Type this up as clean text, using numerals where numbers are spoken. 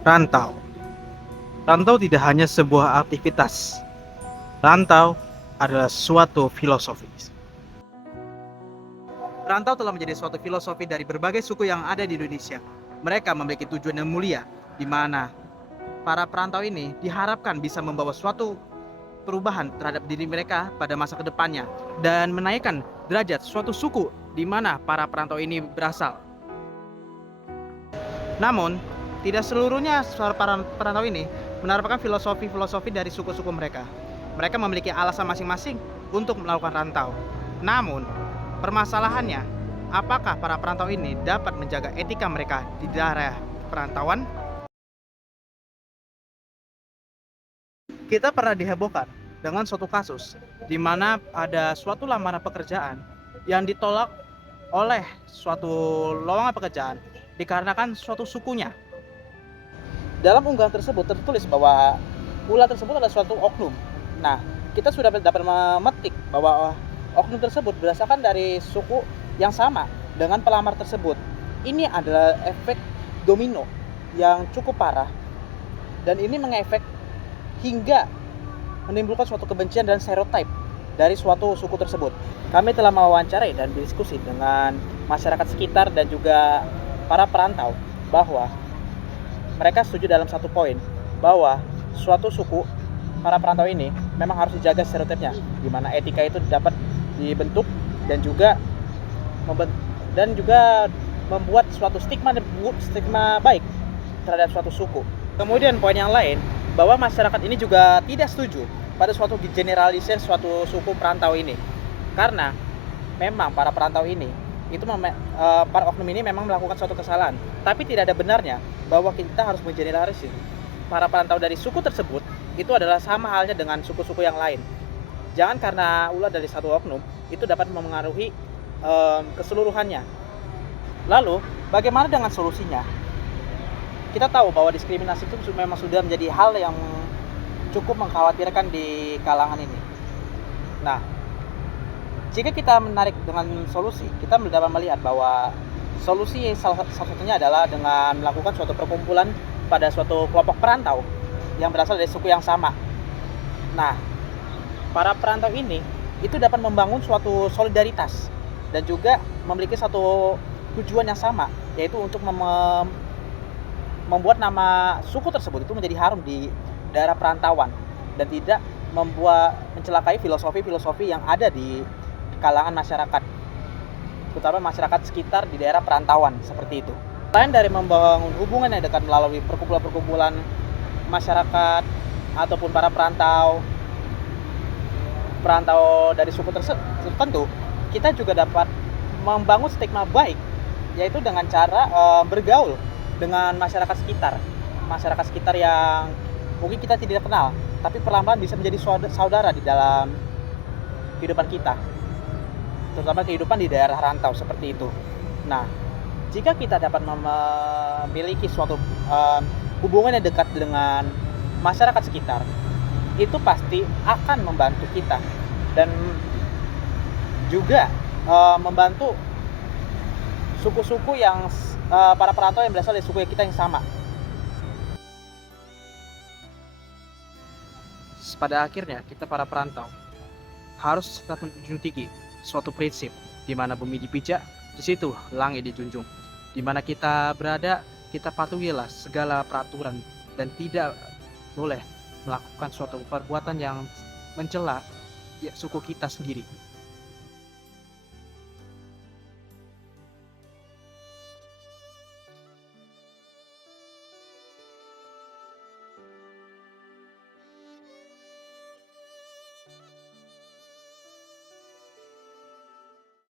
Rantau. Rantau tidak hanya sebuah aktivitas. Rantau adalah suatu filosofi. Rantau telah menjadi suatu filosofi dari berbagai suku yang ada di Indonesia. Mereka memiliki tujuan yang mulia, di mana para perantau ini diharapkan bisa membawa suatu perubahan terhadap diri mereka pada masa kedepannya dan menaikkan derajat suatu suku di mana para perantau ini berasal. Namun, tidak seluruhnya para perantau ini menerapkan filosofi-filosofi dari suku-suku mereka. Mereka memiliki alasan masing-masing untuk melakukan rantau. Namun, permasalahannya, apakah para perantau ini dapat menjaga etika mereka di daerah perantauan? Kita pernah dihebohkan dengan suatu kasus di mana ada suatu lamaran pekerjaan yang ditolak oleh suatu lowongan pekerjaan dikarenakan suatu sukunya. Dalam unggahan tersebut tertulis bahwa ulah tersebut adalah suatu oknum. Nah, kita sudah dapat memetik bahwa oknum tersebut berdasarkan dari suku yang sama dengan pelamar tersebut. Ini adalah efek domino yang cukup parah dan ini mengefek hingga menimbulkan suatu kebencian dan stereotip dari suatu suku tersebut. Kami telah mewawancarai dan berdiskusi dengan masyarakat sekitar dan juga para perantau bahwa mereka setuju dalam satu poin bahwa suatu suku para perantau ini memang harus dijaga stereotipnya, di mana etika itu dapat dibentuk dan juga membuat suatu stigma baik terhadap suatu suku. Kemudian poin yang lain bahwa masyarakat ini juga tidak setuju pada suatu generalisir suatu suku perantau ini, karena memang para perantau ini itu para oknum ini memang melakukan suatu kesalahan, tapi tidak ada benarnya bahwa kita harus mengeneralisir para perantau dari suku tersebut itu adalah sama halnya dengan suku-suku yang lain. Jangan karena ulah dari satu oknum itu dapat memengaruhi keseluruhannya. Lalu bagaimana dengan solusinya? Kita tahu bahwa diskriminasi itu memang sudah menjadi hal yang cukup mengkhawatirkan di kalangan ini. Nah, jika kita menarik dengan solusi, kita dapat melihat bahwa solusi salah satunya adalah dengan melakukan suatu perkumpulan pada suatu kelompok perantau yang berasal dari suku yang sama. Nah, para perantau ini itu dapat membangun suatu solidaritas dan juga memiliki satu tujuan yang sama, yaitu untuk membuat nama suku tersebut itu menjadi harum di daerah perantauan dan tidak mencelakai filosofi-filosofi yang ada di kalangan masyarakat, terutama masyarakat sekitar di daerah perantauan seperti itu. Selain dari membangun hubungan yang dekat melalui perkumpulan-perkumpulan masyarakat ataupun para perantau dari suku tertentu, kita juga dapat membangun stigma baik, yaitu dengan cara bergaul dengan masyarakat sekitar yang mungkin kita tidak kenal, tapi perlahan-lahan bisa menjadi saudara di dalam kehidupan kita, terutama kehidupan di daerah rantau seperti itu. Nah, jika kita dapat memiliki suatu hubungan yang dekat dengan masyarakat sekitar, itu pasti akan membantu kita dan juga membantu suku-suku yang para perantau yang berasal dari suku kita yang sama. Pada akhirnya kita para perantau harus tetap menjunjung tinggi suatu prinsip di mana bumi dipijak, di situ langit dijunjung. Di mana kita berada, kita patuhilah segala peraturan dan tidak boleh melakukan suatu perbuatan yang mencela suku kita sendiri.